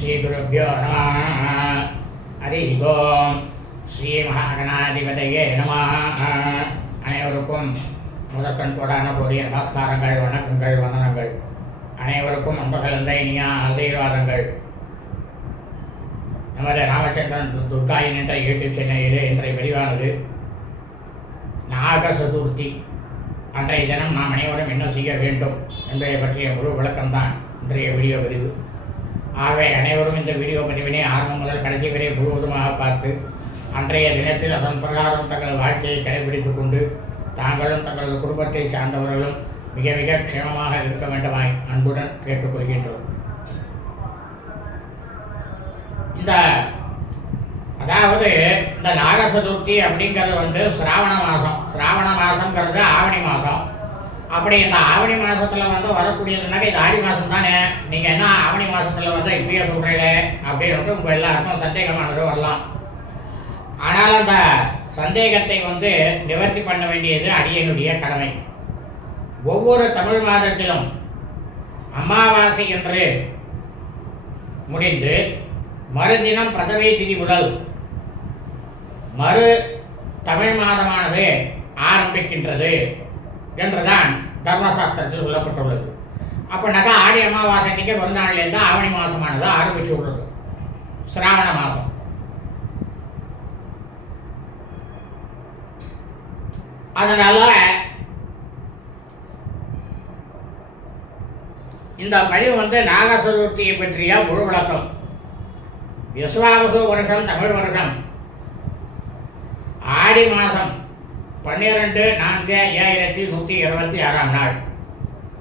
ஸ்ரீகுருப்போ நம ஹரி ஓம் ஸ்ரீ மகாகணாதிபதியே நம அனைவருக்கும் முதற்கண் கோடான கூடிய நமஸ்காரங்கள் வணக்கங்கள் வந்தனங்கள். அனைவருக்கும் அன்பகலந்த இனியா ஆசீர்வாதங்கள். நமது ராமச்சந்திரன் து- துர்காயின் என்ற யூடியூப் சேனலிலே இன்றைய பதிவானது நாக சதுர்த்தி அன்றைய தினம் நாம் அனைவரும் என்ன செய்ய வேண்டும் என்பதை பற்றிய முழு விளக்கம்தான் இன்றைய வீடியோ பதிவு. ஆகவே அனைவரும் இந்த வீடியோ பதிவினை ஆரம்பம் முதல் கடைசி வரை முழுவதுமாக பார்த்து அன்றைய தினத்தில் அதன் பிரகாரம் தங்கள் வாழ்க்கையை கடைபிடித்து கொண்டு தாங்களும் தங்களது குடும்பத்தை சார்ந்தவர்களும் மிக மிக க்ஷேமமாக இருக்க வேண்டுமாய் அன்புடன் கேட்டுக்கொள்கின்றோம் இந்த அதாவது இந்த நாக சதுர்த்தி அப்படிங்கிறது வந்து சிராவண மாதம் சிராவண மாதங்கிறது ஆவணி மாதம் அப்படி இந்த ஆவணி மாதத்தில் வந்து வரக்கூடியதுனாக்க இது ஆடி மாதம் தானே நீங்கள் என்ன ஆவணி மாதத்தில் வந்து இப்பயே சொல்கிறீங்க அப்படின்னு உங்கள் எல்லாருக்கும் சந்தேகமானது வரலாம். ஆனால் அந்த சந்தேகத்தை வந்து நிவர்த்தி பண்ண வேண்டியது அடியனுடைய கடமை. ஒவ்வொரு தமிழ் மாதத்திலும் அமாவாசை என்று முடிந்து மறுதினம் பிரதமை திதி முதல் மறு தமிழ் மாதமானது ஆரம்பிக்கின்றது. என்றுதான் தர்மசாஸ்திரத்தில் சொல்லப்பட்டுள்ளது. அப்படின்னாக்கா ஆடி அமாவாசை அன்னைக்கு மருநாள்லேருந்து ஆவணி மாதமானது ஆரம்பிச்சு உள்ளது சிராவண மாதம் அதனால் இந்த பதிவு வந்து நாக சதுர்த்தியை பற்றிய முழு விளக்கம். விஸ்வாவசு வருஷம் தமிழ் வருஷம். ஆடி மாதம் பன்னிரெண்டு நான்கு ஐயாயிரத்தி நூற்றி இருபத்தி ஆறாம் நாள்.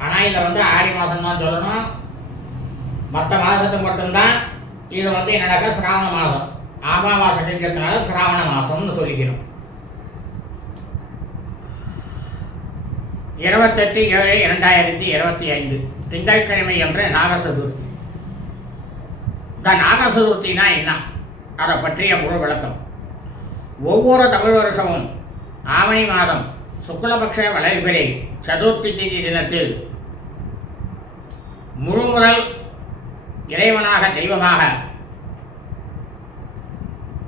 ஆனால் இதை வந்து ஆடி மாதம் தான் சொல்லணும். மற்ற மாதத்துக்கு மட்டும்தான். இது வந்து என்னடாக்கா சிராவண மாதம் அமாவாசை செஞ்சதுனால சிராவண மாதம்னு சொல்லிக்கணும். இருபத்தெட்டு ஏழு இரண்டாயிரத்தி இருபத்தி ஐந்து. திங்கட்கிழமை என்று நாக சதுர்த்தி இந்த நாகசதுர்த்தினா என்ன? அதை பற்றிய முழு விளக்கம். ஒவ்வொரு தமிழ் வருஷமும் ஆவணி மாதம் சுக்லபக்ஷ வளர்பிறை சதுர்த்தி திதி தினத்தில் முழுமுதல் இறைவனாக தெய்வமாக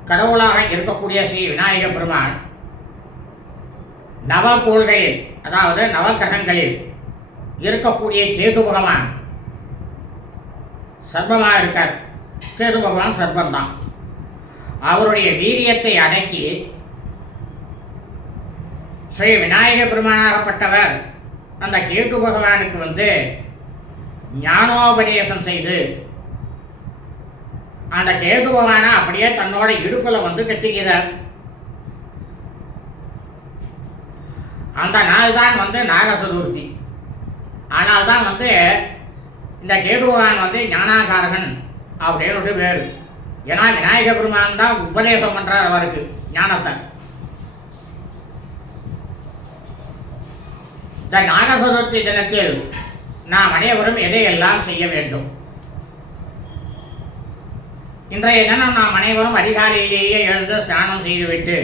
கடவுளாக இருக்கக்கூடிய ஸ்ரீ விநாயக பெருமான் நவகோள்களில் அதாவது நவகிரகங்களில் இருக்கக்கூடிய கேது பகவான் சர்ப்பமாக இருக்கார். கேது பகவான் சர்ப்பம்தான் அவருடைய வீரியத்தை அடக்கி ஸ்ரீ விநாயக பெருமானாகப்பட்டவர். அந்த கேது பகவானுக்கு வந்து ஞானோபதேசம் செய்து அந்த கேது பகவானை அப்படியே தன்னோட இடுப்பில் வந்து கட்டுகிறார் அந்த நாள் தான் வந்து நாக சதுர்த்தி ஆனால் தான் வந்து இந்த கேது பகவான் வந்து ஞானாகாரகன் அப்படின்னு பேர். ஏன்னா விநாயக பெருமான் தான் உபதேசம் பண்ணுறார் அவருக்கு ஞானத்தை. இந்த நாக சதுர்த்தி தினத்தில் நாம் அனைவரும் எதையெல்லாம் செய்ய வேண்டும்? இன்றைய தினம் நாம் அனைவரும் அதிகாலையிலேயே எழுந்து ஸ்நானம் செய்துவிட்டு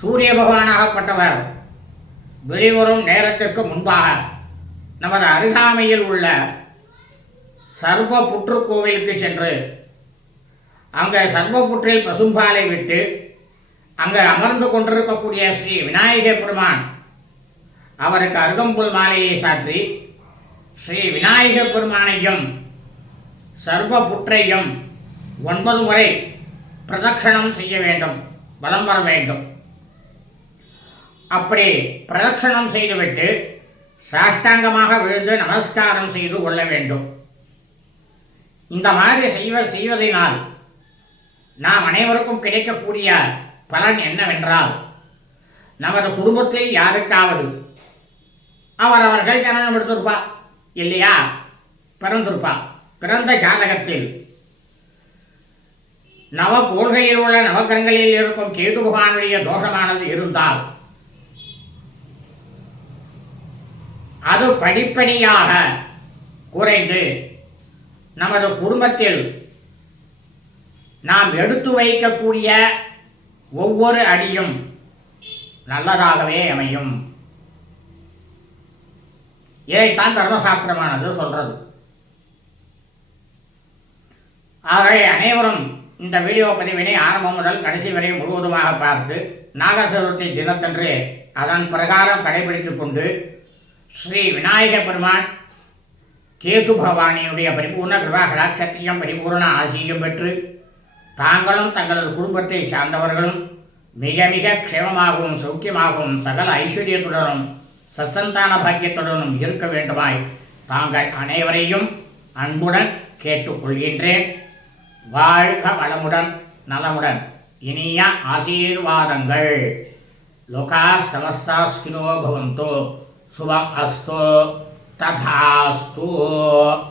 சூரிய பகவானாகப்பட்டவர் வெளிவரும் நேரத்திற்கு முன்பாக நமது அருகாமையில் உள்ள சர்வ புற்று கோவிலுக்கு சென்று அங்கே சர்வபுற்றில் பசும்பாலை விட்டு அங்கே அமர்ந்து கொண்டிருக்கக்கூடிய ஸ்ரீ விநாயக பெருமான் அவருக்கு அருகம்புல் மாலையை சாற்றி ஸ்ரீ விநாயக பெருமானையும் சர்வ புற்றையும் ஒன்பது முறை பிரதட்சணம் செய்ய வேண்டும் வலம் வர வேண்டும். அப்படி பிரதட்சணம் செய்துவிட்டு சாஷ்டாங்கமாக விழுந்து நமஸ்காரம் செய்து கொள்ள வேண்டும். இந்த மாதிரி செய்வ செய்வதனால் நாம் அனைவருக்கும் கிடைக்கக்கூடிய பலன் என்னவென்றால் நமது குடும்பத்தில் யாருக்காவது அவரவர்கள் ஜனனம் எடுத்திருப்பா. இல்லையா? பிறந்திருப்பா. பிறந்த ஜாதகத்தில் நவ கோள்கையில் உள்ள நவக்கிரங்களில் இருக்கும் கேது புகானுடைய தோஷமானது இருந்தால் அது படிப்படியாக குறைந்து நமது குடும்பத்தில் நாம் எடுத்து வைக்கக்கூடிய ஒவ்வொரு அடியும் நல்லதாகவே அமையும். இதைத்தான் தர்மசாஸ்திரமானது சொல்கிறது ஆகவே அனைவரும் இந்த வீடியோ பதிவினை ஆரம்பம் முதல் கடைசி வரை முழுவதுமாக பார்த்து நாக சதுர்த்தி தினத்தன்று அதன் பிரகாரம் கடைபிடித்து கொண்டு ஸ்ரீ விநாயக பெருமான் கேது பவானியுடைய பரிபூர்ண கிருபா கடாட்சத்தையும் பரிபூர்ண ஆசியும் பெற்று தாங்களும் தங்களது குடும்பத்தைச் சார்ந்தவர்களும் மிக மிக க்ஷேமமாகவும் சௌக்கியமாகவும் சகல ஐஸ்வர்யத்துடனும் சத்சந்தான பாக்கியத்துடனும் இருக்க வேண்டுமாய் தாங்கள் அனைவரையும் அன்புடன் கேட்டுக்கொள்கின்றேன். வாழ்க வளமுடன் நலமுடன். இனிய ஆசீர்வாதங்கள். லோகா சமஸ்தாஸ்கினோ பவந்தோ. சுபம் அஸ்தோ. ததாஸ்தோ.